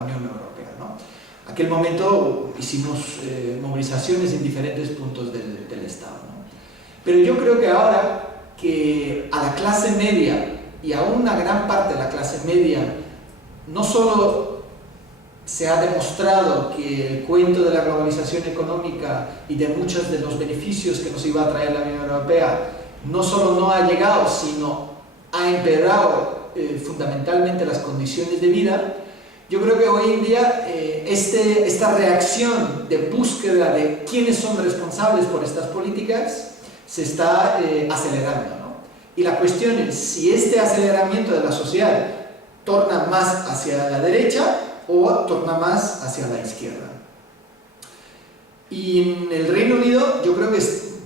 Unión Europea, ¿no? En aquel momento hicimos movilizaciones en diferentes puntos del Estado, ¿no? Pero yo creo que ahora que a la clase media y a una gran parte de la clase media no solo se ha demostrado que el cuento de la globalización económica y de muchos de los beneficios que nos iba a traer la Unión Europea no solo no ha llegado, sino ha empeorado fundamentalmente las condiciones de vida. Yo creo que hoy en día esta reacción de búsqueda de quiénes son responsables por estas políticas se está acelerando, ¿no? Y la cuestión es si este aceleramiento de la sociedad torna más hacia la derecha o torna más hacia la izquierda. Y en el Reino Unido yo creo que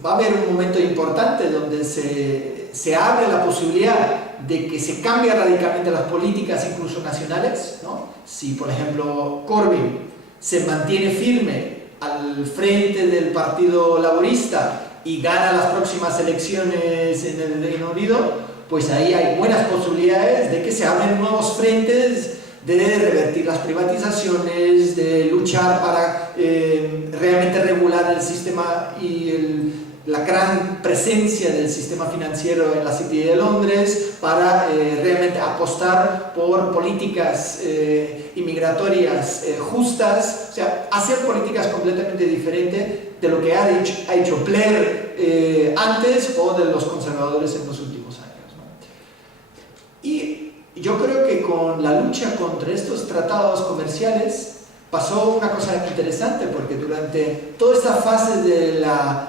va a haber un momento importante donde se abre la posibilidad de que se cambien radicalmente las políticas, incluso nacionales, ¿no? Si, por ejemplo, Corbyn se mantiene firme al frente del Partido Laborista y gana las próximas elecciones en el Reino Unido, pues ahí hay buenas posibilidades de que se abren nuevos frentes de revertir las privatizaciones, de luchar para realmente regular el sistema y la gran presencia del sistema financiero en la City de Londres, para realmente apostar por políticas inmigratorias justas, o sea, hacer políticas completamente diferentes de lo que ha hecho Blair antes o de los conservadores en los últimos años, ¿no? Y yo creo que con la lucha contra estos tratados comerciales pasó una cosa interesante, porque durante toda esta fase de la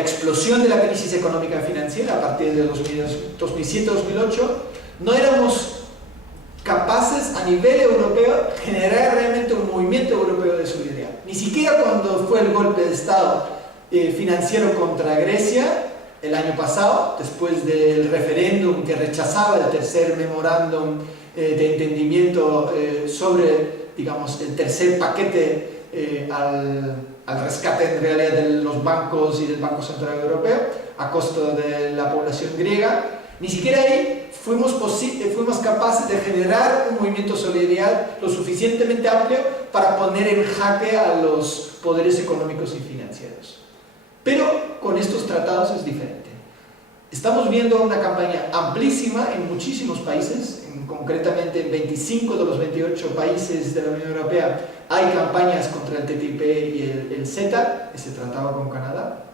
explosión de la crisis económica y financiera a partir de 2007-2008, no éramos capaces a nivel europeo de generar realmente un movimiento europeo de solidaridad. Ni siquiera cuando fue el golpe de Estado financiero contra Grecia el año pasado, después del referéndum que rechazaba el tercer memorándum de entendimiento sobre, digamos, el tercer paquete al rescate en realidad de los bancos y del Banco Central Europeo a costo de la población griega, ni siquiera ahí fuimos capaces de generar un movimiento de solidaridad lo suficientemente amplio para poner en jaque a los poderes económicos y financieros. Pero con estos tratados es diferente. Estamos viendo una campaña amplísima en muchísimos países, concretamente en 25 de los 28 países de la Unión Europea hay campañas contra el TTIP y el CETA, ese tratado con Canadá.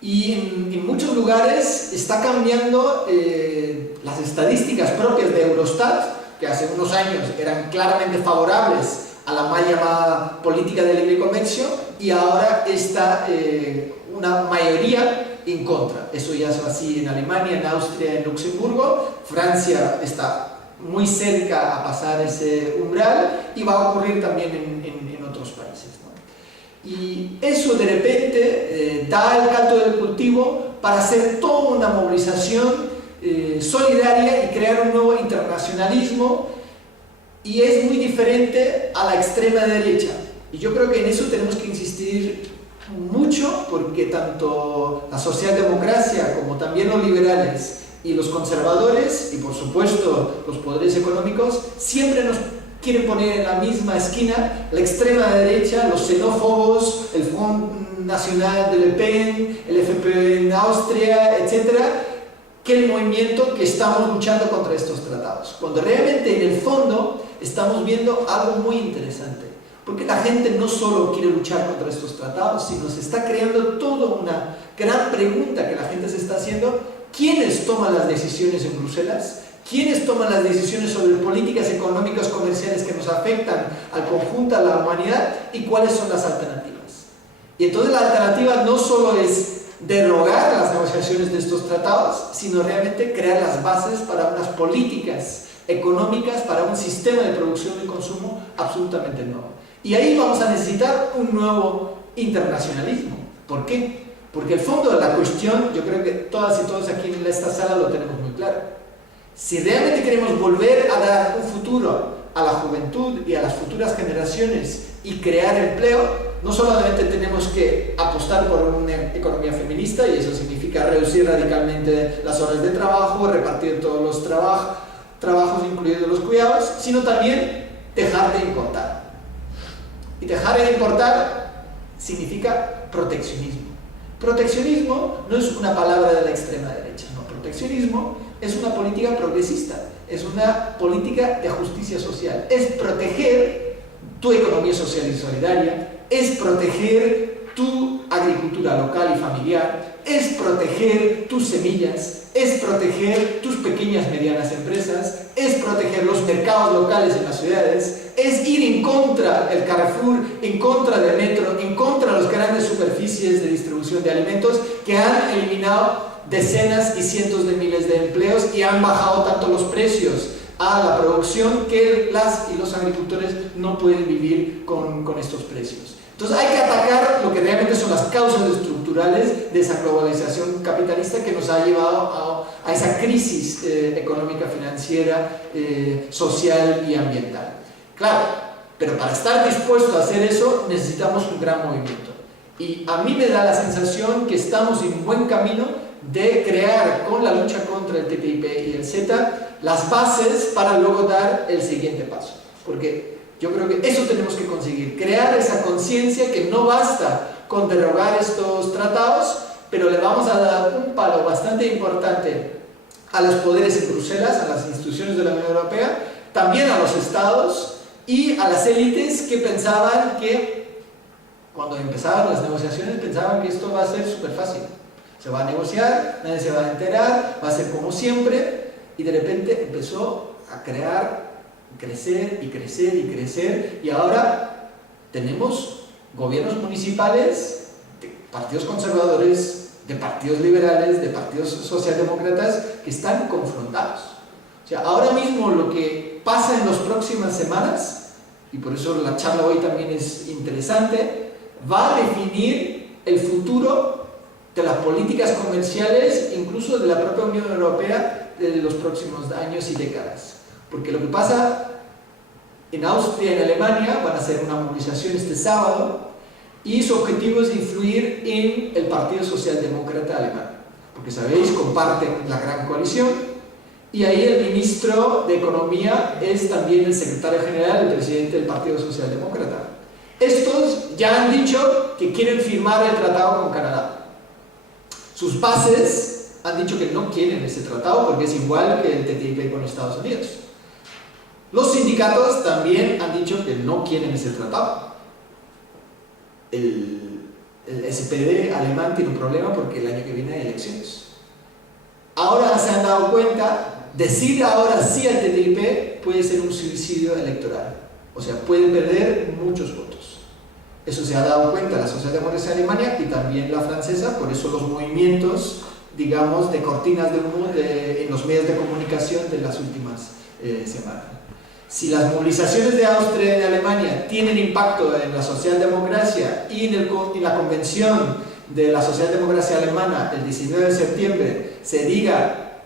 Y en muchos lugares está cambiando las estadísticas propias de Eurostat, que hace unos años eran claramente favorables a la mal llamada política de libre comercio, y ahora está una mayoría en contra. Eso ya es así en Alemania, en Austria, en Luxemburgo. Francia está muy cerca a pasar ese umbral y va a ocurrir también en otros países, ¿no? Y eso de repente da el caldo del cultivo para hacer toda una movilización solidaria y crear un nuevo internacionalismo, y es muy diferente a la extrema derecha. Y yo creo que en eso tenemos que insistir mucho, porque tanto la socialdemocracia como también los liberales y los conservadores, y por supuesto los poderes económicos, siempre nos quieren poner en la misma esquina la extrema derecha, los xenófobos, el Front National de Le Pen, el FPÖ en Austria, etcétera, que el movimiento que estamos luchando contra estos tratados. Cuando realmente en el fondo estamos viendo algo muy interesante, porque la gente no solo quiere luchar contra estos tratados, sino se está creando toda una gran pregunta que la gente se está haciendo: ¿quiénes toman las decisiones en Bruselas? ¿Quiénes toman las decisiones sobre políticas económicas comerciales que nos afectan al conjunto de la humanidad? ¿Y cuáles son las alternativas? Y entonces la alternativa no solo es derogar las negociaciones de estos tratados, sino realmente crear las bases para unas políticas económicas, para un sistema de producción y consumo absolutamente nuevo. Y ahí vamos a necesitar un nuevo internacionalismo. ¿Por qué? Porque el fondo de la cuestión, yo creo que todas y todos aquí en esta sala lo tenemos muy claro. Si realmente queremos volver a dar un futuro a la juventud y a las futuras generaciones y crear empleo, no solamente tenemos que apostar por una economía feminista, y eso significa reducir radicalmente las horas de trabajo, repartir todos los trabajos, incluidos los cuidados, sino también dejar de importar. Y dejar de importar significa proteccionismo. Proteccionismo no es una palabra de la extrema derecha, no. Proteccionismo es una política progresista, es una política de justicia social, es proteger tu economía social y solidaria, es proteger tu agricultura local y familiar, es proteger tus semillas, es proteger tus pequeñas y medianas empresas, es proteger los mercados locales en las ciudades, es ir en contra del Carrefour, en contra del metro, en contra de las grandes superficies de distribución de alimentos que han eliminado decenas y cientos de miles de empleos y han bajado tanto los precios a la producción que las y los agricultores no pueden vivir con estos precios. Entonces hay que atacar lo que realmente son las causas estructurales de esa globalización capitalista que nos ha llevado a esa crisis económica, financiera, social y ambiental. Claro, pero para estar dispuesto a hacer eso necesitamos un gran movimiento. Y a mí me da la sensación que estamos en un buen camino de crear con la lucha contra el TTIP y el CETA las bases para luego dar el siguiente paso. Porque yo creo que eso tenemos que conseguir, crear esa conciencia que no basta con derogar estos tratados, pero le vamos a dar un palo bastante importante a los poderes en Bruselas, a las instituciones de la Unión Europea, también a los estados y a las élites que pensaban que, cuando empezaban las negociaciones, pensaban que esto va a ser súper fácil. Se va a negociar, nadie se va a enterar, va a ser como siempre, y de repente empezó a crecer y crecer y crecer, y ahora tenemos gobiernos municipales de partidos conservadores, de partidos liberales, de partidos socialdemócratas que están confrontados. O sea, ahora mismo lo que pasa en las próximas semanas, y por eso la charla hoy también es interesante, va a definir el futuro de las políticas comerciales, incluso de la propia Unión Europea, de los próximos años y décadas. Porque lo que pasa en Austria y en Alemania van a hacer una movilización este sábado y su objetivo es influir en el Partido Socialdemócrata Alemán. Porque sabéis, comparten la gran coalición y ahí el ministro de Economía es también el secretario general, el presidente del Partido Socialdemócrata. Estos ya han dicho que quieren firmar el tratado con Canadá. Sus bases han dicho que no quieren ese tratado porque es igual que el TTIP con Estados Unidos. Los sindicatos también han dicho que no quieren ese tratado. El SPD alemán tiene un problema porque el año que viene hay elecciones. Ahora se han dado cuenta, decir ahora sí al TTIP puede ser un suicidio electoral. O sea, pueden perder muchos votos. Eso se ha dado cuenta la socialdemocracia de Alemania y también la francesa, por eso los movimientos, digamos, de cortinas de humo en los medios de comunicación de las últimas semanas. Si las movilizaciones de Austria y de Alemania tienen impacto en la socialdemocracia y en la convención de la socialdemocracia alemana el 19 de septiembre se diga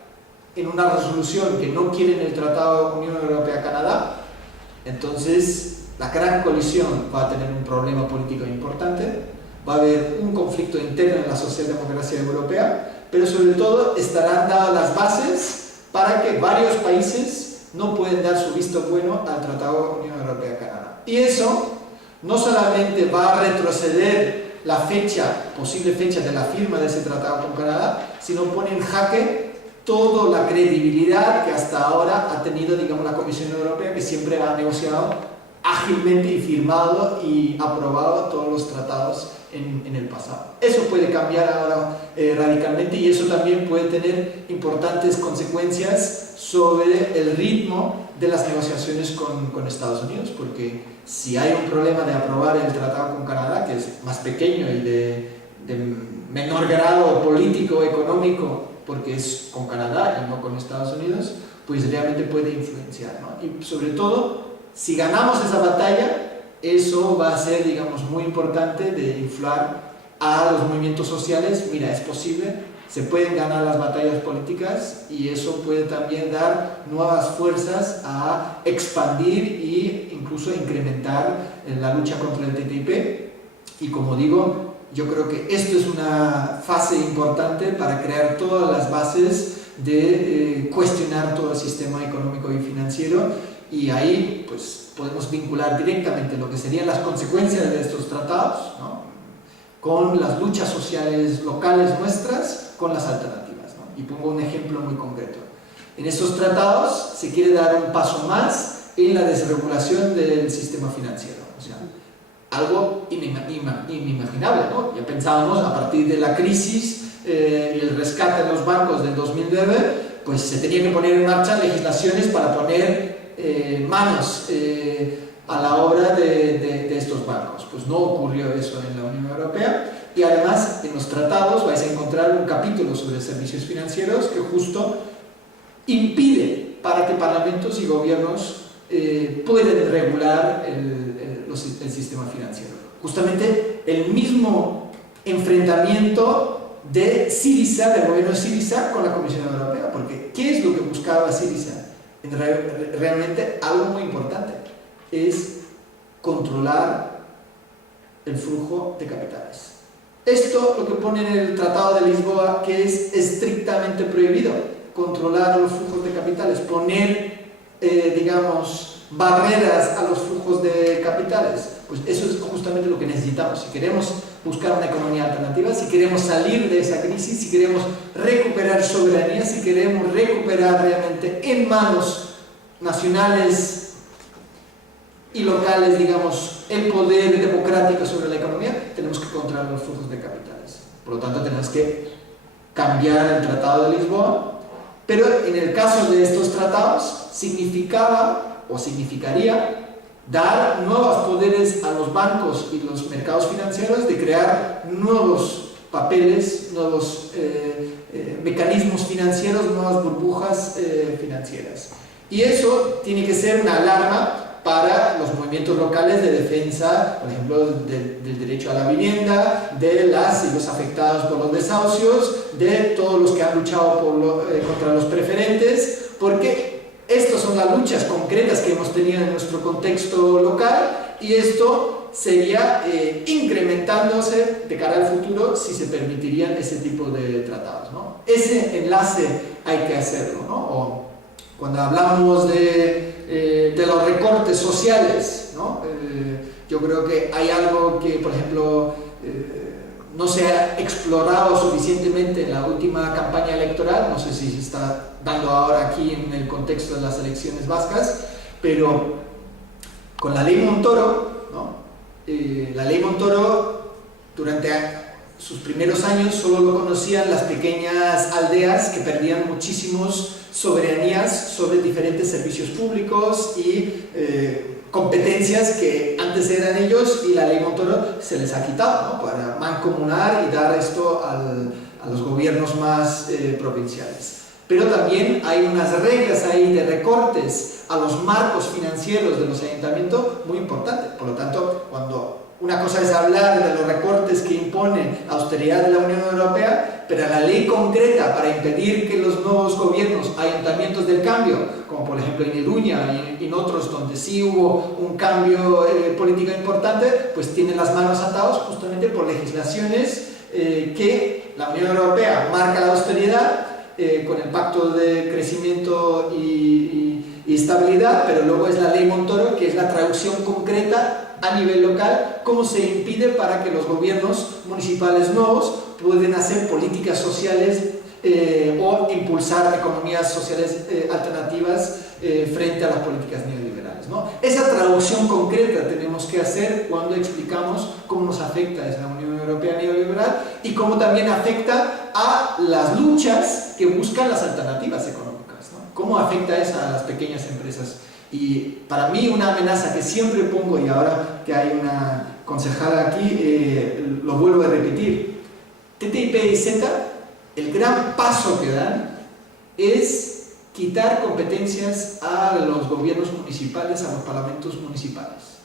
en una resolución que no quieren el Tratado Unión Europea-Canadá, entonces la gran coalición va a tener un problema político importante, va a haber un conflicto interno en la socialdemocracia europea, pero sobre todo estarán dadas las bases para que varios países no pueden dar su visto bueno al Tratado Unión Europea-Canadá. Y eso no solamente va a retroceder la posible fecha de la firma de ese tratado con Canadá, sino pone en jaque toda la credibilidad que hasta ahora ha tenido, digamos, la Comisión Europea, que siempre ha negociado ágilmente y firmado y aprobado todos los tratados en el pasado. Eso puede cambiar ahora radicalmente y eso también puede tener importantes consecuencias sobre el ritmo de las negociaciones con Estados Unidos, porque si hay un problema de aprobar el tratado con Canadá, que es más pequeño y de menor grado político, económico, porque es con Canadá y no con Estados Unidos, pues realmente puede influenciar, ¿no? Y sobre todo, si ganamos esa batalla, eso va a ser, digamos, muy importante de inflar a los movimientos sociales. Mira, es posible, se pueden ganar las batallas políticas y eso puede también dar nuevas fuerzas a expandir e incluso incrementar la lucha contra el TTIP. Y como digo, yo creo que esto es una fase importante para crear todas las bases de cuestionar todo el sistema económico y financiero y ahí pues podemos vincular directamente lo que serían las consecuencias de estos tratados, ¿no?, con las luchas sociales locales nuestras, con las alternativas, ¿no? Y pongo un ejemplo muy concreto. En estos tratados se quiere dar un paso más en la desregulación del sistema financiero, o sea, algo inimaginable, ¿no? Ya pensábamos, a partir de la crisis y el rescate de los bancos del 2009, pues se tenía que poner en marcha legislaciones para poner manos a la obra de estos bancos. Pues no ocurrió eso en la Unión Europea, y además en los tratados vais a encontrar un capítulo sobre servicios financieros que justo impide para que parlamentos y gobiernos puedan regular el sistema financiero. Justamente el mismo enfrentamiento de Syriza, del gobierno de Syriza, con la Comisión Europea, porque ¿qué es lo que buscaba Syriza? Realmente algo muy importante, es controlar el flujo de capitales. Esto lo que pone en el Tratado de Lisboa, que es estrictamente prohibido, controlar los flujos de capitales, poner, digamos, barreras a los flujos de capitales. Pues eso es justamente lo que necesitamos. Si queremos buscar una economía alternativa, si queremos salir de esa crisis, si queremos recuperar soberanía, si queremos recuperar realmente en manos nacionales y locales, digamos, el poder democrático sobre la economía, tenemos que controlar los flujos de capitales. Por lo tanto, tenemos que cambiar el Tratado de Lisboa, pero en el caso de estos tratados significaba o significaría dar nuevos poderes a los bancos y los mercados financieros, de crear nuevos papeles, nuevos mecanismos financieros, nuevas burbujas financieras. Y eso tiene que ser una alarma para los movimientos locales de defensa, por ejemplo, del derecho a la vivienda, de las y los afectados por los desahucios, de todos los que han luchado contra los preferentes, porque estas son las luchas concretas que hemos tenido en nuestro contexto local, y esto sería incrementándose de cara al futuro si se permitirían ese tipo de tratados, ¿no? Ese enlace hay que hacerlo, ¿no? O cuando hablamos de los recortes sociales, ¿no? Yo creo que hay algo que, por ejemplo, no se ha explorado suficientemente en la última campaña electoral, no sé si se está dando ahora aquí en el contexto de las elecciones vascas, pero con la ley Montoro, ¿no? La ley Montoro, durante sus primeros años solo lo conocían las pequeñas aldeas que perdían muchísimos soberanías sobre diferentes servicios públicos y competencias que antes eran ellos, y la ley Montoro se les ha quitado, ¿no?, para mancomunar y dar esto a los gobiernos más provinciales. Pero también hay unas reglas ahí de recortes a los marcos financieros de los ayuntamientos muy importantes. Por lo tanto, cuando una cosa es hablar de los recortes que impone la austeridad de la Unión Europea, pero la ley concreta para impedir que los nuevos gobiernos, ayuntamientos del cambio, como por ejemplo en Iruña y en otros donde sí hubo un cambio político importante, pues tienen las manos atadas justamente por legislaciones que la Unión Europea marca la austeridad con el pacto de crecimiento y estabilidad, pero luego es la ley Montoro, que es la traducción concreta a nivel local, cómo se impide para que los gobiernos municipales nuevos puedan hacer políticas sociales o impulsar economías sociales alternativas frente a las políticas neoliberales, ¿no? Esa traducción concreta tenemos que hacer cuando explicamos cómo nos afecta esa Unión Europea neoliberal y cómo también afecta a las luchas que buscan las alternativas económicas, ¿no? Cómo afecta eso a las pequeñas empresas. Y para mí una amenaza que siempre pongo, y ahora que hay una concejala aquí, lo vuelvo a repetir: TTIP y CETA, el gran paso que dan es quitar competencias a los gobiernos municipales, a los parlamentos municipales,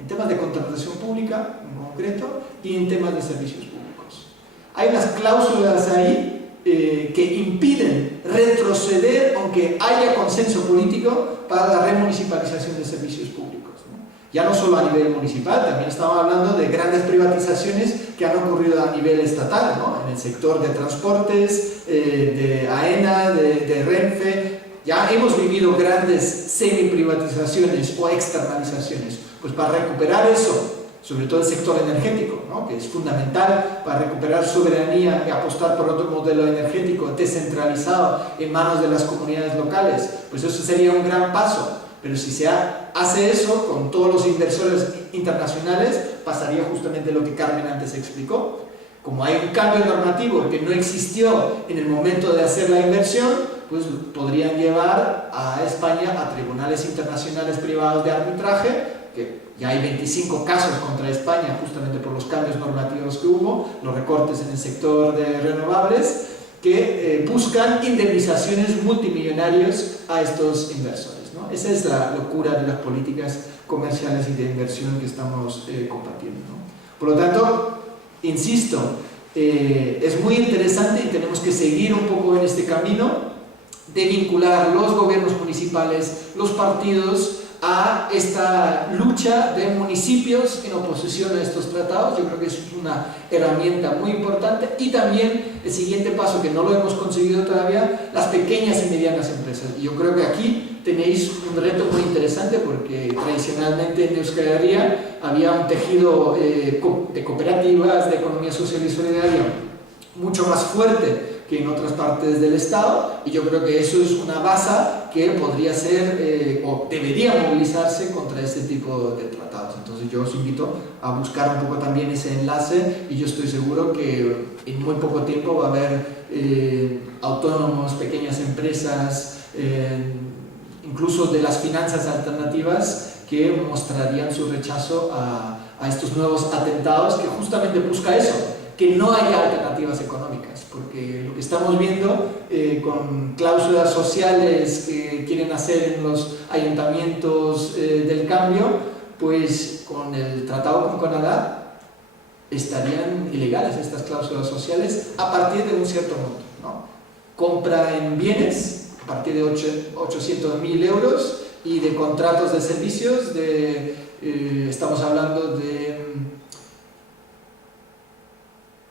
en temas de contratación pública en concreto y en temas de servicios públicos. Hay unas cláusulas ahí que impiden retroceder, aunque haya consenso político, para la remunicipalización de servicios públicos, ¿no? Ya no solo a nivel municipal, también estamos hablando de grandes privatizaciones que han ocurrido a nivel estatal, ¿no? En el sector de transportes, de AENA, de Renfe, Ya hemos vivido grandes semi-privatizaciones o externalizaciones. Pues para recuperar eso, sobre todo el sector energético, ¿no? Que es fundamental para recuperar soberanía y apostar por otro modelo energético descentralizado en manos de las comunidades locales, pues eso sería un gran paso. Pero si se hace eso con todos los inversores internacionales, pasaría justamente lo que Carmen antes explicó. Como hay un cambio normativo que no existió en el momento de hacer la inversión, pues podrían llevar a España a tribunales internacionales privados de arbitraje, que ya hay 25 casos contra España justamente por los cambios normativos que hubo, los recortes en el sector de renovables, que buscan indemnizaciones multimillonarias a estos inversores, ¿no? Esa es la locura de las políticas comerciales y de inversión que estamos combatiendo, ¿no? Por lo tanto, insisto, es muy interesante y tenemos que seguir un poco en este camino de vincular los gobiernos municipales, los partidos, a esta lucha de municipios en oposición a estos tratados. Yo creo que es una herramienta muy importante. Y también el siguiente paso, que no lo hemos conseguido todavía, las pequeñas y medianas empresas. Y yo creo que aquí tenéis un reto muy interesante, porque tradicionalmente en Euskal Herria había un tejido de cooperativas, de economía social y solidaria mucho más fuerte que en otras partes del Estado, y yo creo que eso es una base que podría ser o debería movilizarse contra este tipo de tratados. Entonces yo os invito a buscar un poco también ese enlace, y yo estoy seguro que en muy poco tiempo va a haber autónomos, pequeñas empresas, incluso de las finanzas alternativas, que mostrarían su rechazo a estos nuevos atentados, que justamente busca eso, que no haya alternativas económicas, porque lo que estamos viendo con cláusulas sociales que quieren hacer en los ayuntamientos del cambio, pues con el tratado con Canadá estarían ilegales estas cláusulas sociales a partir de un cierto monto, ¿no? Compra en bienes a partir de 800.000 euros, y de contratos de servicios estamos hablando de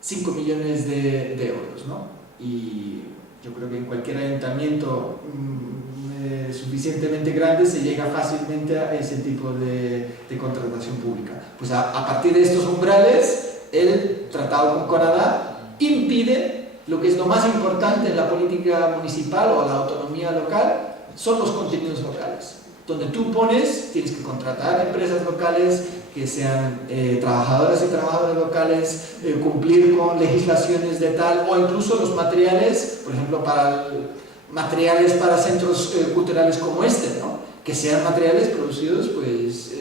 5 millones de euros, ¿no? Y yo creo que en cualquier ayuntamiento suficientemente grande se llega fácilmente a ese tipo de contratación pública. Pues a partir de estos umbrales, el tratado con Canadá impide lo que es lo más importante en la política municipal o la autonomía local, son los contenidos locales. Donde tú tienes que contratar empresas locales, que sean trabajadoras y trabajadores locales, cumplir con legislaciones de tal, o incluso los materiales, por ejemplo, materiales para centros culturales como este, ¿no? Que sean materiales producidos pues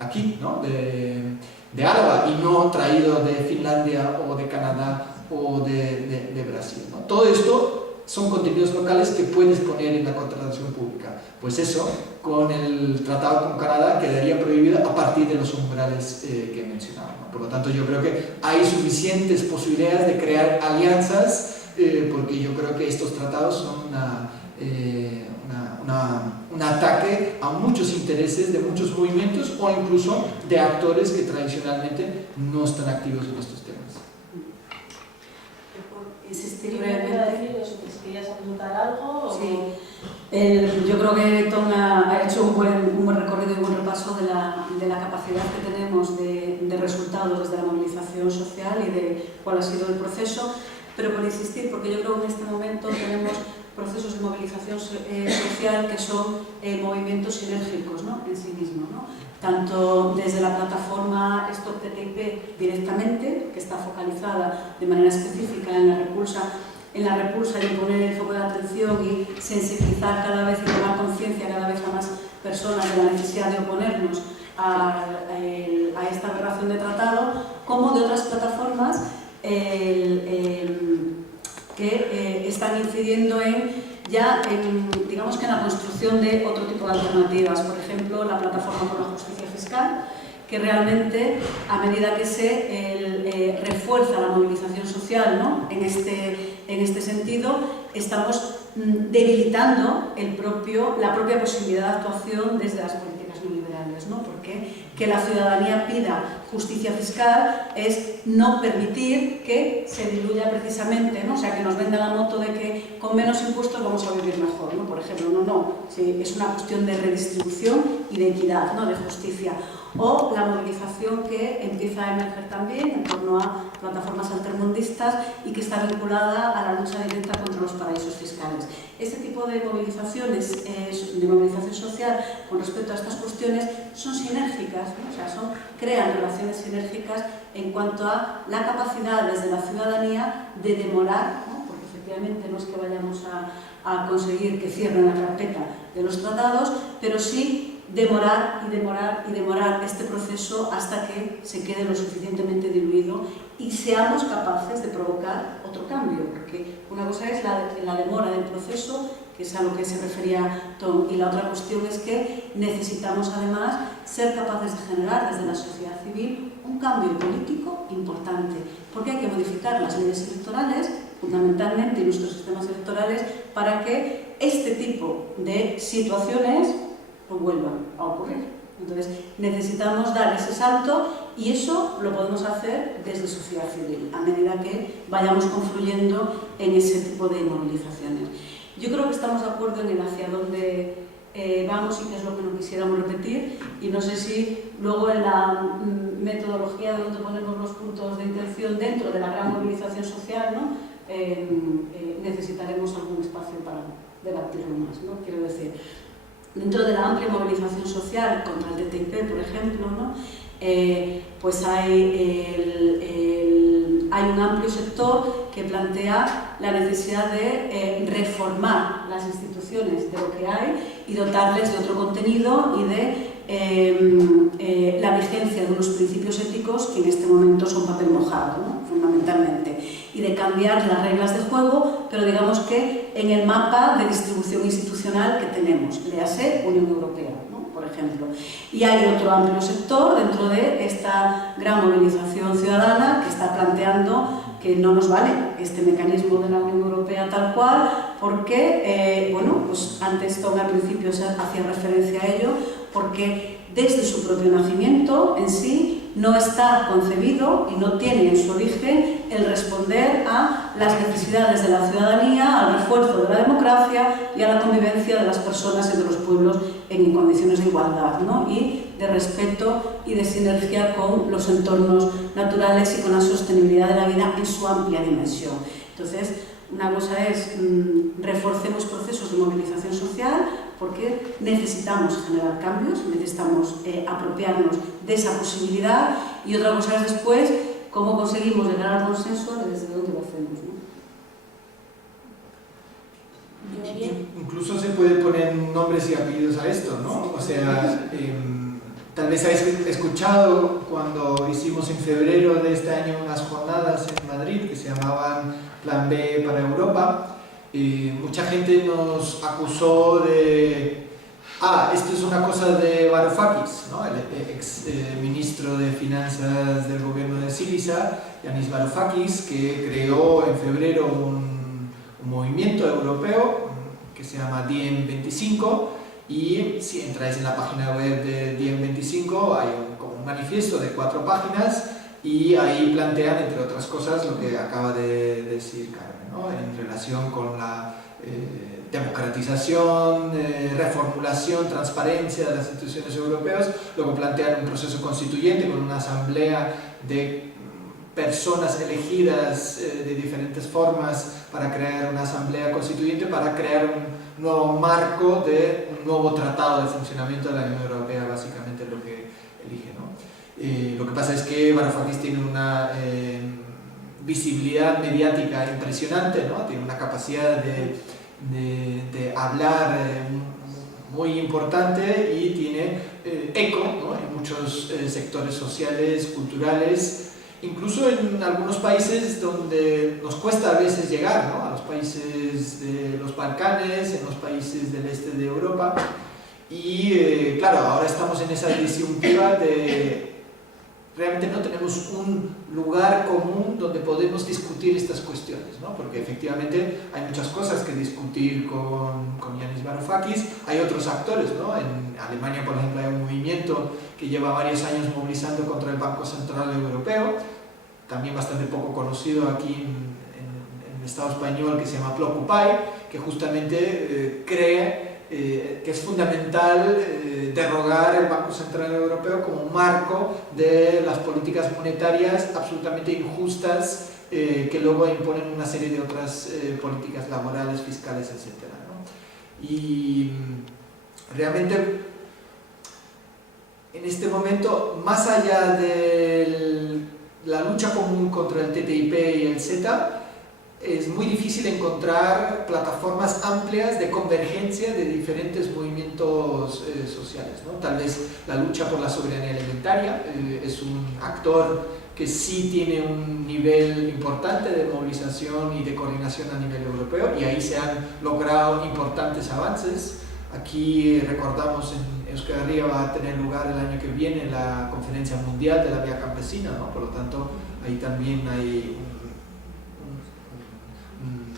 aquí, ¿no? de Álava, y no traídos de Finlandia o de Canadá o de Brasil, ¿no? Todo esto son contenidos locales que puedes poner en la contratación pública. Pues eso, con el tratado con Canadá, quedaría prohibido a partir de los umbrales que he mencionado, ¿no? Por lo tanto, yo creo que hay suficientes posibilidades de crear alianzas, porque yo creo que estos tratados son un ataque a muchos intereses de muchos movimientos, o incluso de actores que tradicionalmente no están activos en estos temas. Insistir brevemente. ¿Querías apuntar algo? Sí. Yo creo que Tom ha hecho un buen recorrido y un buen repaso de la capacidad que tenemos de resultados desde la movilización social y de cuál ha sido el proceso, pero por insistir, porque yo creo que en este momento tenemos procesos de movilización social que son movimientos sinérgicos, ¿no? En sí mismos, ¿no? Tanto desde la plataforma Stop TTIP directamente, que está focalizada de manera específica en la repulsa y poner el foco de atención y sensibilizar cada vez y tomar conciencia cada vez a más personas de la necesidad de oponernos a esta aberración de tratado, como de otras plataformas que están incidiendo digamos que en la construcción de otro tipo de alternativas. Por ejemplo, la plataforma por la justicia fiscal, que realmente, a medida que se refuerza la movilización social, ¿no? en este sentido, estamos debilitando la propia posibilidad de actuación desde las políticas neoliberales. sociales, ¿no? Porque que la ciudadanía pida justicia fiscal es no permitir que se diluya precisamente, ¿no? O sea, que nos venda la moto de que con menos impuestos vamos a vivir mejor, ¿no? Por ejemplo, no, sí, es una cuestión de redistribución y de equidad, ¿no? De justicia. O la movilización que empieza a emerger también en torno a plataformas altermundistas y que está vinculada a la lucha directa contra los paraísos fiscales. Este tipo de movilizaciones, de movilización social con respecto a estas cuestiones, son sinérgicas, ¿no? O sea, crean relaciones sinérgicas en cuanto a la capacidad desde la ciudadanía de demorar, ¿no? Porque efectivamente no es que vayamos a conseguir que cierren la carpeta de los tratados, pero sí demorar este proceso hasta que se quede lo suficientemente diluido y seamos capaces de provocar otro cambio, porque una cosa es la demora del proceso, que es a lo que se refería Tom, y la otra cuestión es que necesitamos además ser capaces de generar desde la sociedad civil un cambio político importante, porque hay que modificar las leyes electorales, fundamentalmente, y nuestros sistemas electorales, para que este tipo de situaciones vuelvan a ocurrir. Entonces necesitamos dar ese salto y eso lo podemos hacer desde sociedad civil, a medida que vayamos confluyendo en ese tipo de movilizaciones. Yo creo que estamos de acuerdo en el hacia dónde vamos y qué es lo que no quisiéramos repetir, y no sé si luego en la metodología de donde ponemos los puntos de intención dentro de la gran movilización social, ¿no? Necesitaremos algún espacio para debatirlo más, ¿no? Quiero decir, dentro de la amplia movilización social contra el TTIP, por ejemplo, ¿no? Pues hay un amplio sector que plantea la necesidad de reformar las instituciones de lo que hay y dotarles de otro contenido y de la vigencia de unos principios éticos que en este momento son papel mojado, ¿no? Fundamentalmente, y de cambiar las reglas de juego, pero digamos que en el mapa de distribución institucional que tenemos, léase Unión Europea, ¿no? Por ejemplo. Y hay otro amplio sector dentro de esta gran movilización ciudadana que está planteando que no nos vale este mecanismo de la Unión Europea tal cual, porque, bueno, pues antes Tom al principio se hacía referencia a ello, porque desde su propio nacimiento en sí no está concebido y no tiene en su origen el responder a las necesidades de la ciudadanía, al refuerzo de la democracia y a la convivencia de las personas y de los pueblos en condiciones de igualdad, ¿no? Y de respeto y de sinergia con los entornos naturales y con la sostenibilidad de la vida en su amplia dimensión. Entonces, una cosa es reforcemos procesos de movilización social porque necesitamos generar cambios, necesitamos apropiarnos de esa posibilidad, y otra cosa es después cómo conseguimos llegar al consenso desde dónde lo hacemos, ¿no? Incluso se puede poner nombres y apellidos a esto, ¿no? O sea, tal vez habéis escuchado cuando hicimos en febrero de este año unas jornadas en Madrid que se llamaban Plan B para Europa. Mucha gente nos acusó de esto es una cosa de Varoufakis, ¿no? El ex ministro de Finanzas del gobierno de Syriza, Yanis Varoufakis, que creó en febrero un movimiento europeo que se llama DiEM25, y si entráis en la página web de DiEM25 hay como un manifiesto de 4 páginas, y ahí plantean, entre otras cosas, lo que acaba de decir Carmen, ¿no? En relación con la democratización, reformulación, transparencia de las instituciones europeas. Luego plantean un proceso constituyente con una asamblea de personas elegidas de diferentes formas para crear una asamblea constituyente, para crear un nuevo marco de un nuevo tratado de funcionamiento de la Unión Europea, básicamente lo que elige, ¿no? Lo que pasa es que Varoufakis tiene una visibilidad mediática impresionante, ¿no? Tiene una capacidad de hablar muy importante y tiene eco, ¿no? En muchos sectores sociales, culturales, incluso en algunos países donde nos cuesta a veces llegar, ¿no? A los países de los Balcanes, en los países del este de Europa. Y claro, ahora estamos en esa disyuntiva de realmente no tenemos un lugar común donde podemos discutir estas cuestiones, ¿no? Porque efectivamente hay muchas cosas que discutir con Yanis Varoufakis, hay otros actores, ¿no? En Alemania, por ejemplo, hay un movimiento que lleva varios años movilizando contra el Banco Central Europeo, también bastante poco conocido aquí en el Estado español, que se llama Plockupy, que justamente cree que es fundamental derrogar el Banco Central Europeo como un marco de las políticas monetarias absolutamente injustas que luego imponen una serie de otras políticas laborales, fiscales, etc., ¿no? Y realmente en este momento, más allá de la lucha común contra el TTIP y el CETA, es muy difícil encontrar plataformas amplias de convergencia de diferentes movimientos sociales, ¿no? Tal vez la lucha por la soberanía alimentaria es un actor que sí tiene un nivel importante de movilización y de coordinación a nivel europeo, y ahí se han logrado importantes avances. Aquí recordamos en Euskal Herria va a tener lugar el año que viene la Conferencia Mundial de la Vía Campesina, ¿no? Por lo tanto, ahí también hay un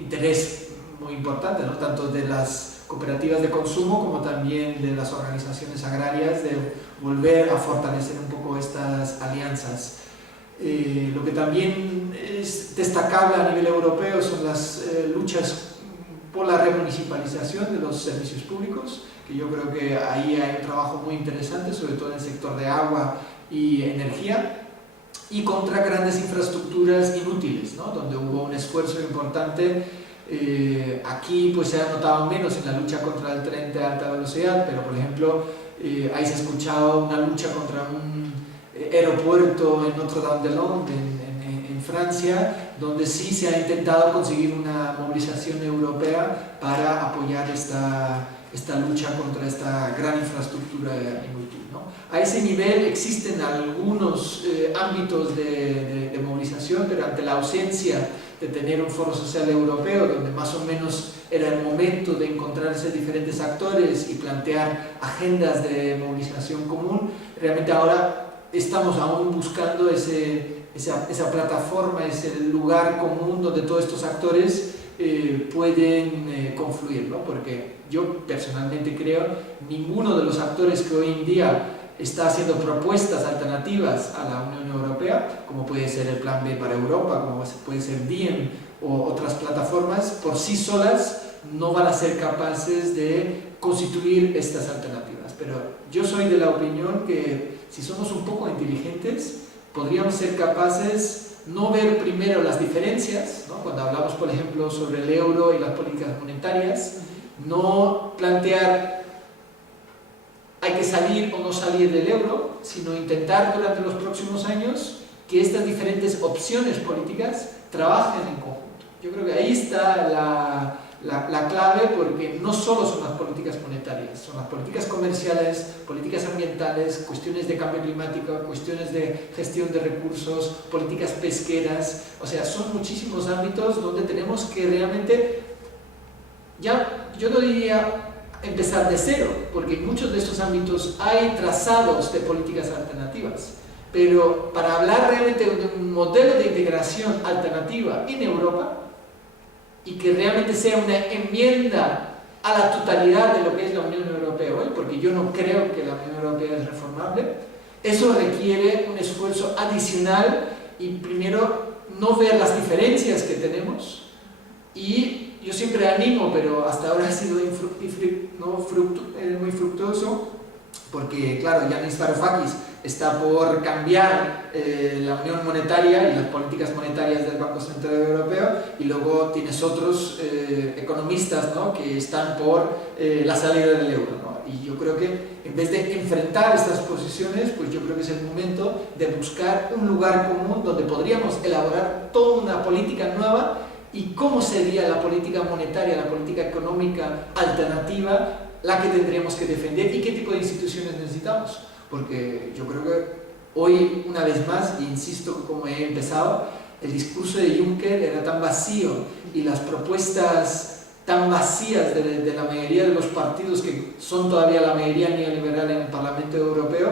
interés muy importante, ¿no? Tanto de las cooperativas de consumo como también de las organizaciones agrarias, de volver a fortalecer un poco estas alianzas. Lo que también es destacable a nivel europeo son las luchas por la remunicipalización de los servicios públicos, que yo creo que ahí hay un trabajo muy interesante, sobre todo en el sector de agua y energía, y contra grandes infraestructuras inútiles, ¿no? Donde hubo un esfuerzo importante. Aquí pues se ha notado menos en la lucha contra el tren de alta velocidad, pero por ejemplo ahí se ha escuchado una lucha contra un aeropuerto en Notre-Dame-des-Landes en Francia, donde sí se ha intentado conseguir una movilización europea para apoyar esta lucha contra esta gran infraestructura inútil, ¿no? A ese nivel existen algunos ámbitos de movilización, pero ante la ausencia de tener un foro social europeo, donde más o menos era el momento de encontrarse diferentes actores y plantear agendas de movilización común, realmente ahora estamos aún buscando esa plataforma, ese lugar común donde todos estos actores pueden confluir, ¿no? Porque yo personalmente creo que ninguno de los actores que hoy en día está haciendo propuestas alternativas a la Unión Europea, como puede ser el Plan B para Europa, como puede ser Diem o otras plataformas, por sí solas no van a ser capaces de constituir estas alternativas. Pero yo soy de la opinión que si somos un poco inteligentes, podríamos ser capaces no ver primero las diferencias, ¿no? Cuando hablamos, por ejemplo, sobre el euro y las políticas monetarias, no plantear hay que salir o no salir del euro, sino intentar durante los próximos años que estas diferentes opciones políticas trabajen en conjunto. Yo creo que ahí está la clave, porque no solo son las políticas monetarias, son las políticas comerciales, políticas ambientales, cuestiones de cambio climático, cuestiones de gestión de recursos, políticas pesqueras, o sea, son muchísimos ámbitos donde tenemos que realmente, ya yo no diría empezar de cero, porque en muchos de estos ámbitos hay trazados de políticas alternativas, pero para hablar realmente de un modelo de integración alternativa en Europa y que realmente sea una enmienda a la totalidad de lo que es la Unión Europea hoy, porque yo no creo que la Unión Europea es reformable, eso requiere un esfuerzo adicional y primero no ver las diferencias que tenemos. Y yo siempre animo, pero hasta ahora ha sido muy fructuoso, porque claro, Yanis Varoufakis está por cambiar la unión monetaria y las políticas monetarias del Banco Central Europeo, y luego tienes otros economistas, ¿no?, que están por la salida del euro, ¿no? Y yo creo que en vez de enfrentar estas posiciones, pues yo creo que es el momento de buscar un lugar común donde podríamos elaborar toda una política nueva. ¿Y cómo sería la política monetaria, la política económica alternativa, la que tendríamos que defender, y qué tipo de instituciones necesitamos? Porque yo creo que hoy, una vez más, y insisto como he empezado, el discurso de Juncker era tan vacío y las propuestas tan vacías de la mayoría de los partidos que son todavía la mayoría neoliberal en el Parlamento Europeo,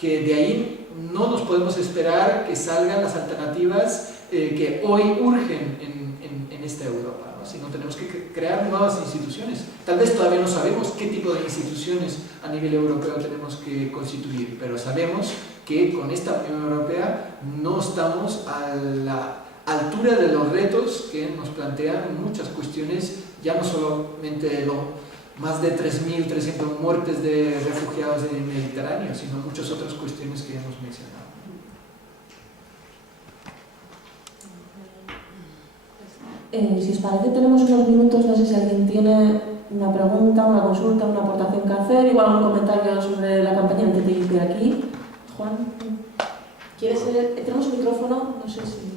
que de ahí no nos podemos esperar que salgan las alternativas que hoy urgen en esta Europa, ¿no? Sino tenemos que crear nuevas instituciones. Tal vez todavía no sabemos qué tipo de instituciones a nivel europeo tenemos que constituir, pero sabemos que con esta Unión Europea no estamos a la altura de los retos que nos plantean muchas cuestiones, ya no solamente más de 3.300 muertes de refugiados en el Mediterráneo, sino muchas otras cuestiones que hemos mencionado. Si os parece, tenemos unos minutos, no sé si alguien tiene una pregunta, una consulta, una aportación que hacer, igual un comentario sobre la campaña en TTIP de aquí. Juan, ¿quieres ser? Tenemos un micrófono, no sé si...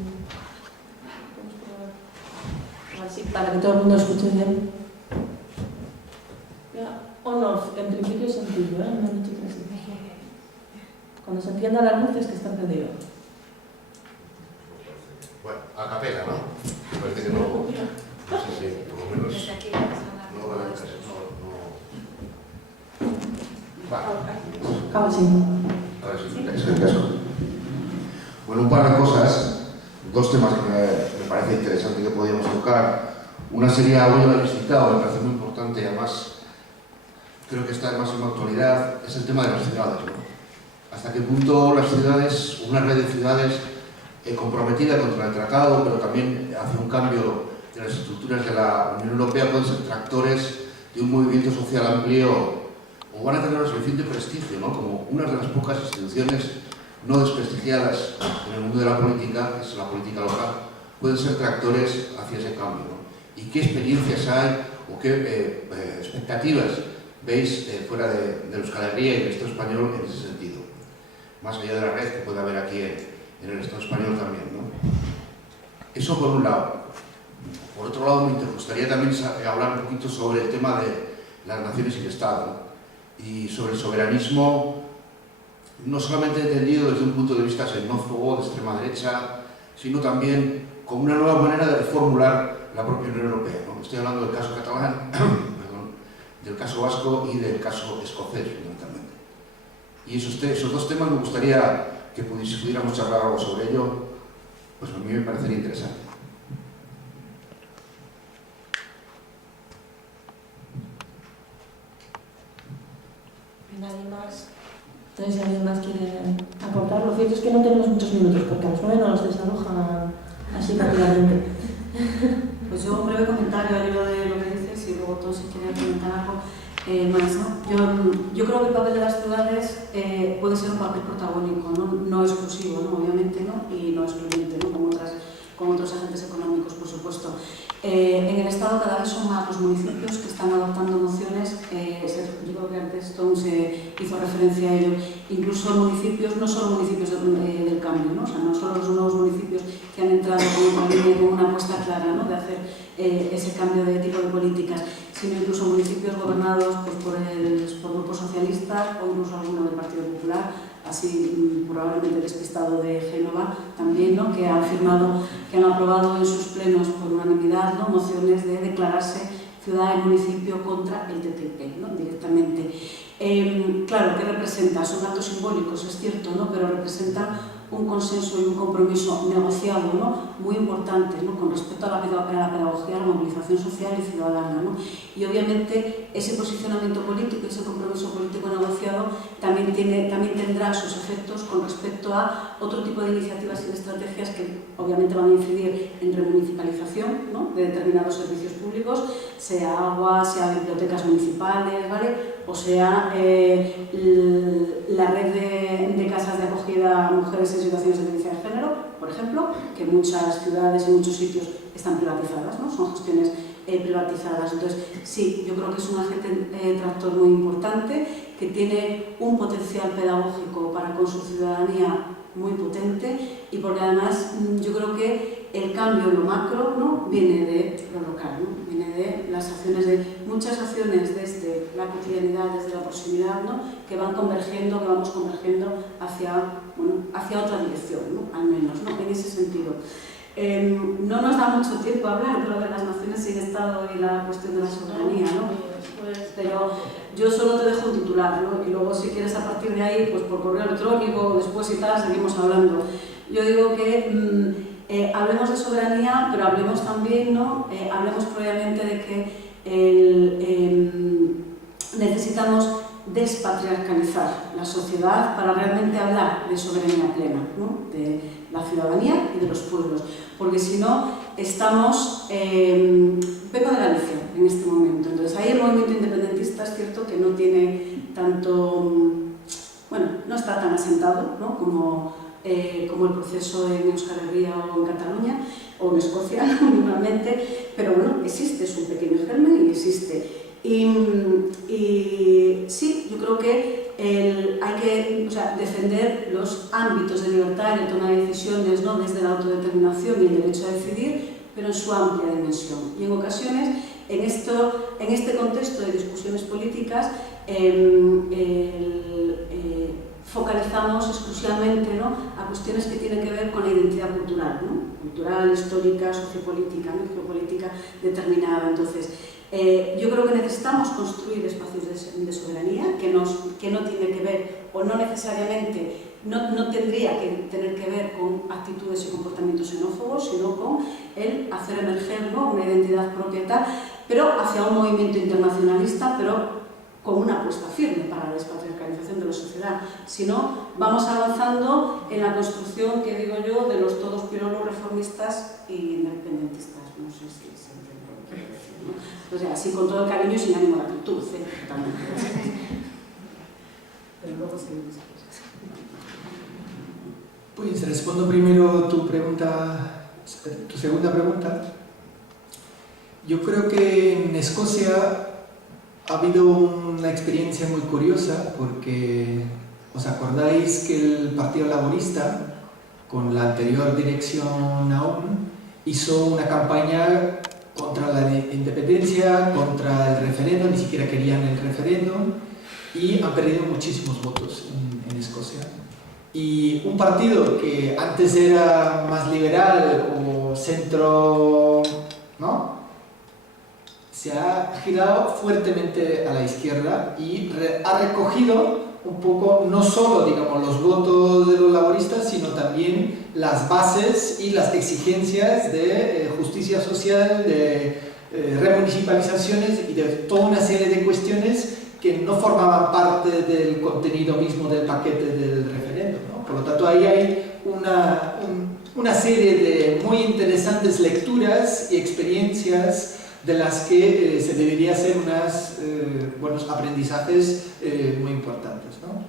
Así, para que todo el mundo escuche bien. On-off, en principio es sencillo, ¿eh? Me han dicho que sí. Cuando se encienda la luz es que está encendido. Bueno, a capela, ¿no? Parece que no sé si por lo menos no va a haber caso, no. Ahora sí. Ahora sí, es el caso. Bueno, un par de cosas, dos temas que me parece interesante que podíamos tocar. Una sería, hoy lo habéis citado, me parece muy importante, además creo que está de máxima actualidad, es el tema de las ciudades, ¿no? Hasta qué punto las ciudades, una red de ciudades comprometida contra el tratado, pero también hacia un cambio de las estructuras de la Unión Europea, pueden ser tractores de un movimiento social amplio, o van a tener suficiente prestigio, ¿no? Como una de las pocas instituciones no desprestigiadas en el mundo de la política, que es la política local, pueden ser tractores hacia ese cambio, ¿no? ¿Y qué experiencias hay o qué expectativas veis fuera de Euskal Herria y del Estado español en ese sentido? Más allá de la red que puede haber aquí en el Estado español también, ¿no? Eso por un lado. Por otro lado, me gustaría también hablar un poquito sobre el tema de las naciones y el Estado, ¿no? Y sobre el soberanismo, no solamente entendido desde un punto de vista xenófobo, de extrema derecha, sino también como una nueva manera de reformular la propia Unión Europea, ¿no? Estoy hablando del caso catalán, perdón, del caso vasco y del caso escocés, fundamentalmente. Y esos dos temas me gustaría que si pudiéramos charlar algo sobre ello, pues a mí me parecería interesante. ¿Nadie más? Entonces, si alguien más quiere aportar, lo cierto es que no tenemos muchos minutos, porque a los 9 nos desalojan así rápidamente. Pues yo un breve comentario al hilo de lo que dices y luego todos si quieren comentar algo más, ¿no? Yo creo que el papel de las ciudades puede ser un papel protagónico, no exclusivo, ¿no? Obviamente, ¿no? Y no excluyente, ¿no? Como otros agentes económicos, por supuesto. En el Estado cada vez son más los municipios que están adoptando mociones, yo creo que antes Tom se hizo referencia a ello, incluso municipios, no solo municipios del cambio, ¿no? O sea, no solo los nuevos municipios que han entrado con una apuesta clara, ¿no? De hacer ese cambio de tipo de políticas, sino incluso municipios gobernados pues, por grupos socialistas o incluso alguno del Partido Popular, así probablemente despistado de Génova también, ¿no? que han aprobado en sus plenos por unanimidad, ¿no? mociones de declararse ciudad y municipio contra el TTIP, ¿no? directamente. Claro, ¿qué representa? Son datos simbólicos, es cierto, ¿no? pero representa un consenso y un compromiso negociado, ¿no? muy importante, ¿no? con respecto a la pedagogía, a la movilización social y ciudadana. ¿no? Y obviamente ese posicionamiento político, ese compromiso político negociado también tendrá sus efectos con respecto a otro tipo de iniciativas y de estrategias que obviamente van a incidir en remunicipalización, ¿no? de determinados servicios públicos, sea agua, sea bibliotecas municipales, ¿vale? o sea la red de casas de acogida a mujeres en situaciones de violencia de género, por ejemplo, que en muchas ciudades y muchos sitios están privatizadas, ¿no? son gestiones privatizadas. Entonces, sí, yo creo que es un agente tractor muy importante, que tiene un potencial pedagógico para con su ciudadanía muy potente y porque además yo creo que el cambio en lo macro, ¿no? viene de lo local, ¿no? viene de las acciones, de muchas acciones desde la cotidianidad, desde la proximidad, ¿no? que vamos convergiendo hacia otra dirección, ¿no? al menos, ¿no? en ese sentido. No nos da mucho tiempo a hablar de las naciones sin Estado y la cuestión de la soberanía, ¿no? pero Yo solo te dejo un titular, ¿no? Y luego si quieres a partir de ahí, pues por correo electrónico, después y tal, seguimos hablando. Yo digo que hablemos de soberanía, pero hablemos también, ¿no? Hablemos previamente de que necesitamos despatriarcalizar la sociedad para realmente hablar de soberanía plena, ¿no? De la ciudadanía y de los pueblos, porque si no estamos... vengo de Galicia en este momento, entonces ahí el movimiento independentista es cierto que no tiene tanto... bueno, no está tan asentado, ¿no? como el proceso en Euskal Herria o en Cataluña o en Escocia, normalmente, pero bueno, existe, es un pequeño germen y existe. Y sí, yo creo que hay que defender los ámbitos de libertad y de toma de decisiones, ¿no? Desde la autodeterminación y el derecho a decidir, pero en su amplia dimensión. Y en ocasiones, en este contexto de discusiones políticas, focalizamos exclusivamente, ¿no? A cuestiones que tienen que ver con la identidad cultural, ¿no? Cultural, histórica, sociopolítica, ¿no? Geopolítica determinada. Entonces, yo creo que necesitamos construir espacios de soberanía que no tiene que ver, o no necesariamente, no tendría que tener que ver con actitudes y comportamientos xenófobos, sino con el hacer emerger, ¿no? Una identidad propia y tal, pero hacia un movimiento internacionalista, pero con una apuesta firme para la despatriarcalización de la sociedad. Si no, vamos avanzando en la construcción, que digo yo, de los todos pirolos reformistas e independentistas. No sé si se entiende lo que quiero decir, ¿no? O sea, así con todo el cariño y sin ánimo de acritud, totalmente. Pero luego seguimos. Pues respondo primero tu segunda pregunta. Yo creo que en Escocia ha habido una experiencia muy curiosa porque os acordáis que el Partido Laborista, con la anterior dirección aún, hizo una campaña contra la independencia, contra el referéndum, ni siquiera querían el referéndum, y han perdido muchísimos votos en Escocia. Y un partido que antes era más liberal o centro, ¿no?, se ha girado fuertemente a la izquierda y ha recogido un poco, no solo, digamos, los votos de los laboristas, sino también las bases y las exigencias de justicia social, de remunicipalizaciones y de toda una serie de cuestiones que no formaban parte del contenido mismo del paquete del referéndum, ¿no? Por lo tanto, ahí hay una serie de muy interesantes lecturas y experiencias de las que se debería hacer unos buenos aprendizajes muy importantes, ¿no?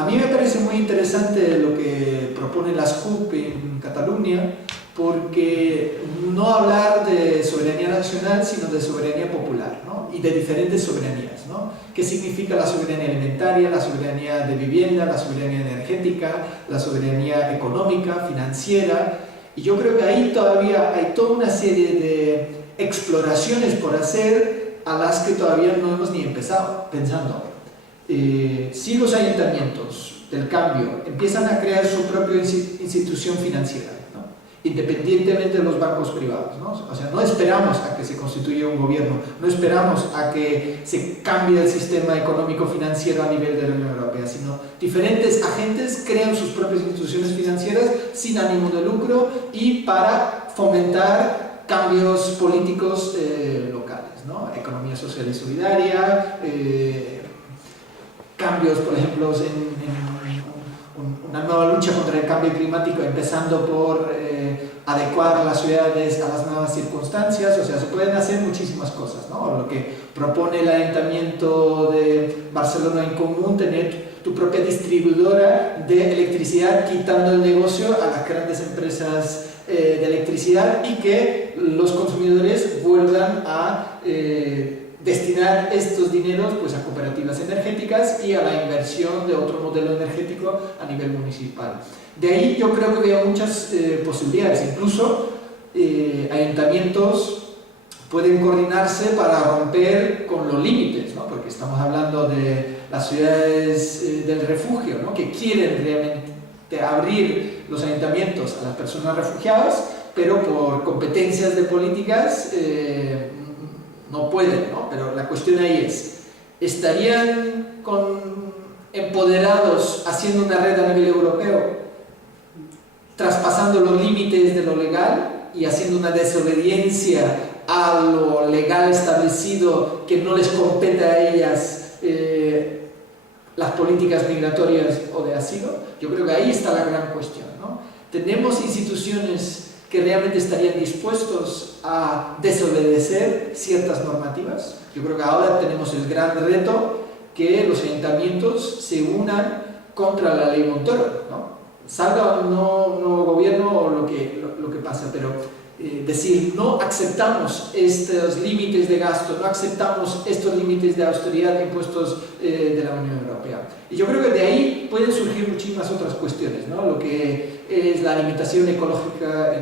A mí me parece muy interesante lo que propone las CUP en Cataluña, porque no hablar de soberanía nacional, sino de soberanía popular, ¿no? Y de diferentes soberanías, ¿no? ¿Qué significa la soberanía alimentaria, la soberanía de vivienda, la soberanía energética, la soberanía económica, financiera? Y yo creo que ahí todavía hay toda una serie de exploraciones por hacer a las que todavía no hemos ni empezado pensando. Si los ayuntamientos del cambio empiezan a crear su propia institución financiera, ¿no?, independientemente de los bancos privados, ¿no? O sea, no esperamos a que se constituya un gobierno, no esperamos a que se cambie el sistema económico financiero a nivel de la Unión Europea, sino diferentes agentes crean sus propias instituciones financieras sin ánimo de lucro y para fomentar cambios políticos locales, ¿no? Economía social y solidaria, cambios, por ejemplo, en una nueva lucha contra el cambio climático, empezando por adecuar las ciudades a las nuevas circunstancias. O sea, se pueden hacer muchísimas cosas, ¿no? Lo que propone el Ayuntamiento de Barcelona en Común, tener tu propia distribuidora de electricidad, quitando el negocio a las grandes empresas de electricidad, y que los consumidores vuelvan a destinar estos dineros, pues, a cooperativas energéticas y a la inversión de otro modelo energético a nivel municipal. De ahí yo creo que veo muchas posibilidades. Incluso ayuntamientos pueden coordinarse para romper con los límites, ¿no? Porque estamos hablando de las ciudades del refugio, ¿no?, que quieren realmente abrir los ayuntamientos a las personas refugiadas, pero por competencias de políticas no pueden, ¿no? Pero la cuestión ahí es, ¿estarían empoderados haciendo una red a nivel europeo, traspasando los límites de lo legal y haciendo una desobediencia a lo legal establecido que no les compete a ellas las políticas migratorias o de asilo? Yo creo que ahí está la gran cuestión, ¿no? Tenemos instituciones que realmente estarían dispuestos a desobedecer ciertas normativas. Yo creo que ahora tenemos el gran reto que los ayuntamientos se unan contra la ley Montoro, ¿no? Salga un nuevo gobierno o lo que pasa, pero decir no aceptamos estos límites de gasto, no aceptamos estos límites de austeridad impuestos de la Unión Europea. Y yo creo que de ahí pueden surgir muchísimas otras cuestiones, ¿no? Lo que es la alimentación ecológica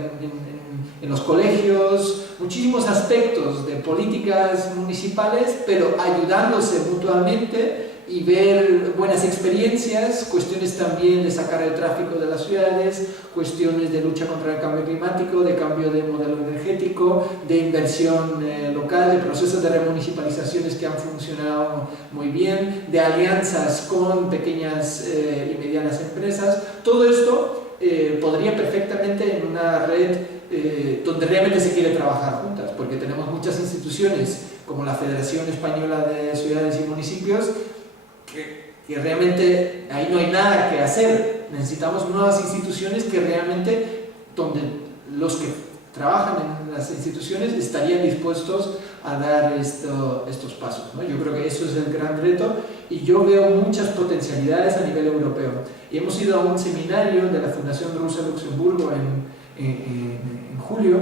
en los colegios, muchísimos aspectos de políticas municipales, pero ayudándose mutuamente y ver buenas experiencias, cuestiones también de sacar el tráfico de las ciudades, cuestiones de lucha contra el cambio climático, de cambio de modelo energético, de inversión local, de procesos de remunicipalizaciones que han funcionado muy bien, de alianzas con pequeñas y medianas empresas. Todo esto podría perfectamente en una red donde realmente se quiere trabajar juntas, porque tenemos muchas instituciones como la Federación Española de Ciudades y Municipios que realmente ahí no hay nada que hacer. Necesitamos nuevas instituciones que realmente, donde los que trabajan en las instituciones estarían dispuestos a dar estos pasos, ¿no? Yo creo que eso es el gran reto y yo veo muchas potencialidades a nivel europeo. Y hemos ido a un seminario de la Fundación Rosa Luxemburgo en julio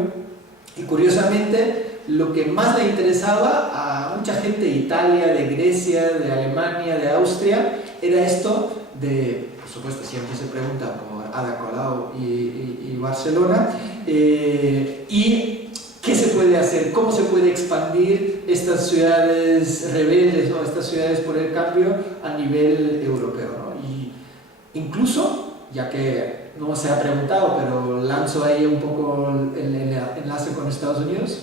y curiosamente lo que más le interesaba a mucha gente de Italia, de Grecia, de Alemania, de Austria, era esto de, por supuesto, siempre se pregunta por Ada Colau y Barcelona, y qué se puede hacer, cómo se puede expandir estas ciudades rebeldes, ¿no? Estas ciudades por el cambio a nivel europeo, ¿no? Y incluso, ya que no se ha preguntado, pero lanzo ahí un poco el enlace con Estados Unidos.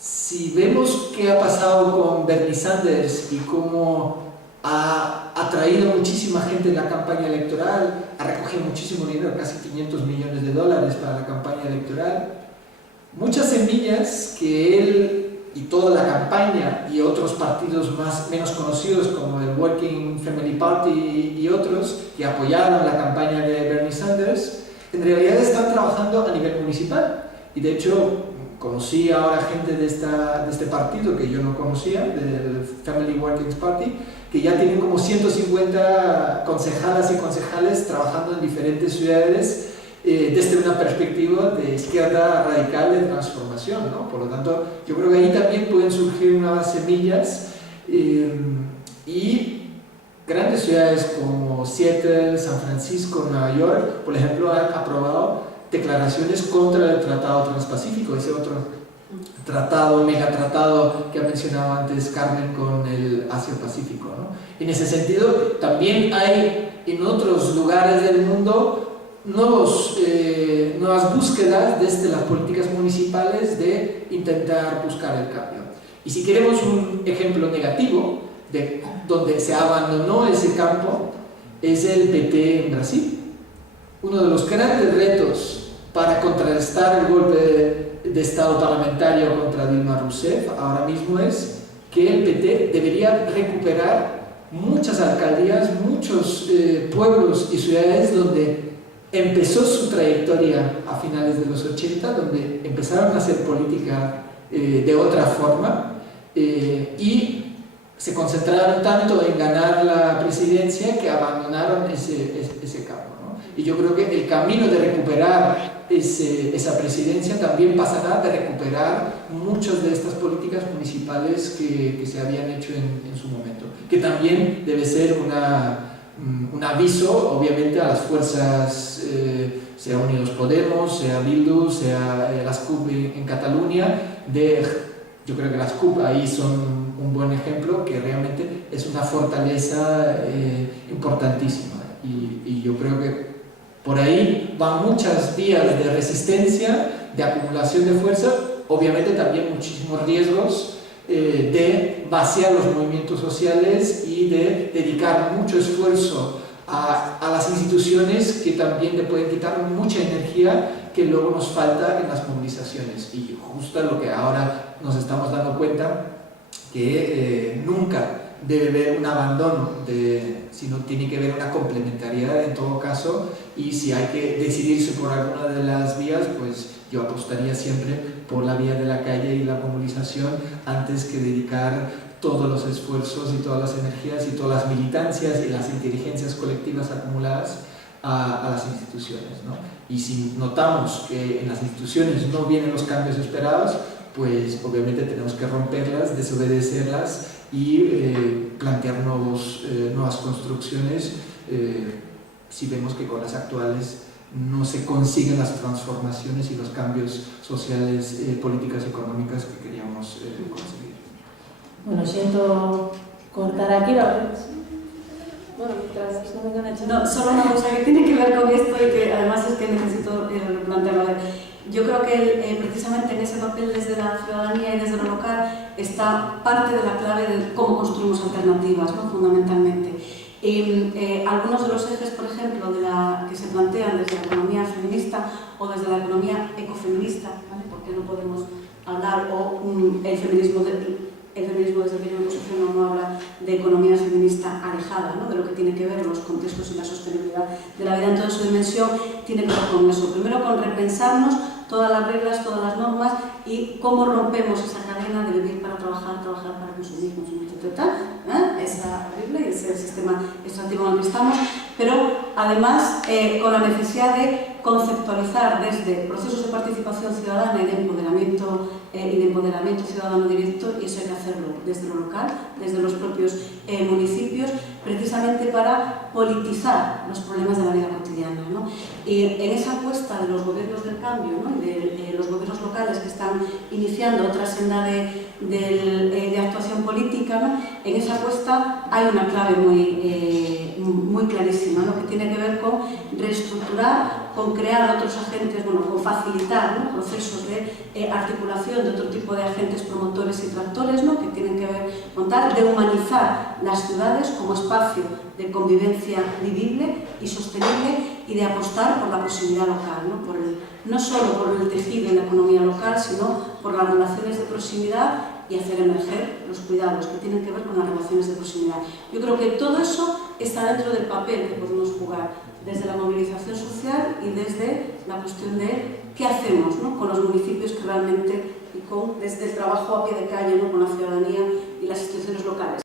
Si vemos qué ha pasado con Bernie Sanders y cómo ha atraído muchísima gente en la campaña electoral, ha recogido muchísimo dinero, casi 500 millones de dólares para la campaña electoral, muchas semillas que él y toda la campaña y otros partidos menos conocidos como el Working Family Party y otros que apoyaron la campaña de Bernie Sanders, en realidad están trabajando a nivel municipal. Y de hecho, conocí ahora gente de este partido que yo no conocía, del Family Working Party, que ya tienen como 150 concejalas y concejales trabajando en diferentes ciudades desde una perspectiva de izquierda radical de transformación, ¿no? Por lo tanto, yo creo que ahí también pueden surgir nuevas semillas y grandes ciudades como Seattle, San Francisco, Nueva York, por ejemplo, han aprobado declaraciones contra el Tratado Transpacífico, ese otro tratado, megatratado que ha mencionado antes Carmen con el Asia-Pacífico, ¿no? En ese sentido, también hay en otros lugares del mundo nuevas búsquedas desde las políticas municipales de intentar buscar el cambio. Y si queremos un ejemplo negativo de donde se abandonó ese campo, es el PT en Brasil. Uno de los grandes retos para contrarrestar el golpe de Estado parlamentario contra Dilma Rousseff ahora mismo es que el PT debería recuperar muchas alcaldías, muchos pueblos y ciudades donde empezó su trayectoria a finales de los 80, donde empezaron a hacer política de otra forma y se concentraron tanto en ganar la presidencia que abandonaron ese campo. Y yo creo que el camino de recuperar esa presidencia también pasará de recuperar muchas de estas políticas municipales que se habían hecho en su momento, que también debe ser un aviso, obviamente, a las fuerzas, sea Unidos Podemos, sea Bildu, sea las CUP en Cataluña, yo creo que las CUP ahí son un buen ejemplo, que realmente es una fortaleza importantísima. Y yo creo que por ahí van muchas vías de resistencia, de acumulación de fuerza, obviamente también muchísimos riesgos de vaciar los movimientos sociales y de dedicar mucho esfuerzo a las instituciones, que también le pueden quitar mucha energía que luego nos falta en las movilizaciones. Y justo lo que ahora nos estamos dando cuenta, que nunca debe haber un abandono, sino tiene que haber una complementariedad en todo caso, y si hay que decidirse por alguna de las vías, pues yo apostaría siempre por la vía de la calle y la movilización antes que dedicar todos los esfuerzos y todas las energías y todas las militancias y las inteligencias colectivas acumuladas a las instituciones, ¿no? Y si notamos que en las instituciones no vienen los cambios esperados, pues obviamente tenemos que romperlas, desobedecerlas y plantear nuevas construcciones si vemos que con las actuales no se consiguen las transformaciones y los cambios sociales, políticas y económicas que queríamos conseguir. Bueno, siento cortar aquí. Bueno, mientras no vengan a echar... No, solo una cosa que tiene que ver con esto y que además es que necesito replantearlo. Yo creo que precisamente en ese papel desde la ciudadanía y desde lo local está parte de la clave de cómo construimos alternativas, ¿no? Fundamentalmente. Algunos de los ejes, por ejemplo, que se plantean desde la economía feminista o desde la economía ecofeminista, ¿vale? Porque no podemos hablar, o el feminismo desde el que yo me posiciono no habla de economía feminista alejada, ¿no? De lo que tiene que ver los contextos y la sostenibilidad de la vida en toda su dimensión, tiene que ver con eso. Primero, con repensarnos todas las reglas, todas las normas y cómo rompemos esa cadena de vivir para trabajar, trabajar para consumir, esa horrible y ese sistema extractivo en el que estamos, pero además con la necesidad de conceptualizar desde procesos de participación ciudadana y de empoderamiento ciudadano directo, y eso hay que hacerlo desde lo local, desde los propios municipios, precisamente para politizar los problemas de la vida cotidiana, ¿no? En esa apuesta de los gobiernos del cambio, ¿no? de los gobiernos locales que están iniciando otra senda de actuación política, ¿no? En esa apuesta hay una clave muy clarísima, ¿no? Que tiene que ver con reestructurar, con crear otros agentes, con facilitar, ¿no? Procesos de articulación de otro tipo de agentes promotores y tractores, ¿no? Que tienen que ver con de humanizar las ciudades como espacio de convivencia vivible y sostenible, y de apostar por la posibilidad local, ¿no? No solo por el tejido y la economía local, sino por las relaciones de proximidad y hacer emerger los cuidados que tienen que ver con las relaciones de proximidad. Yo creo que todo eso está dentro del papel que podemos jugar desde la movilización social y desde la cuestión de qué hacemos, ¿no? Con los municipios que realmente, y desde el trabajo a pie de calle, ¿no? Con la ciudadanía y las instituciones locales.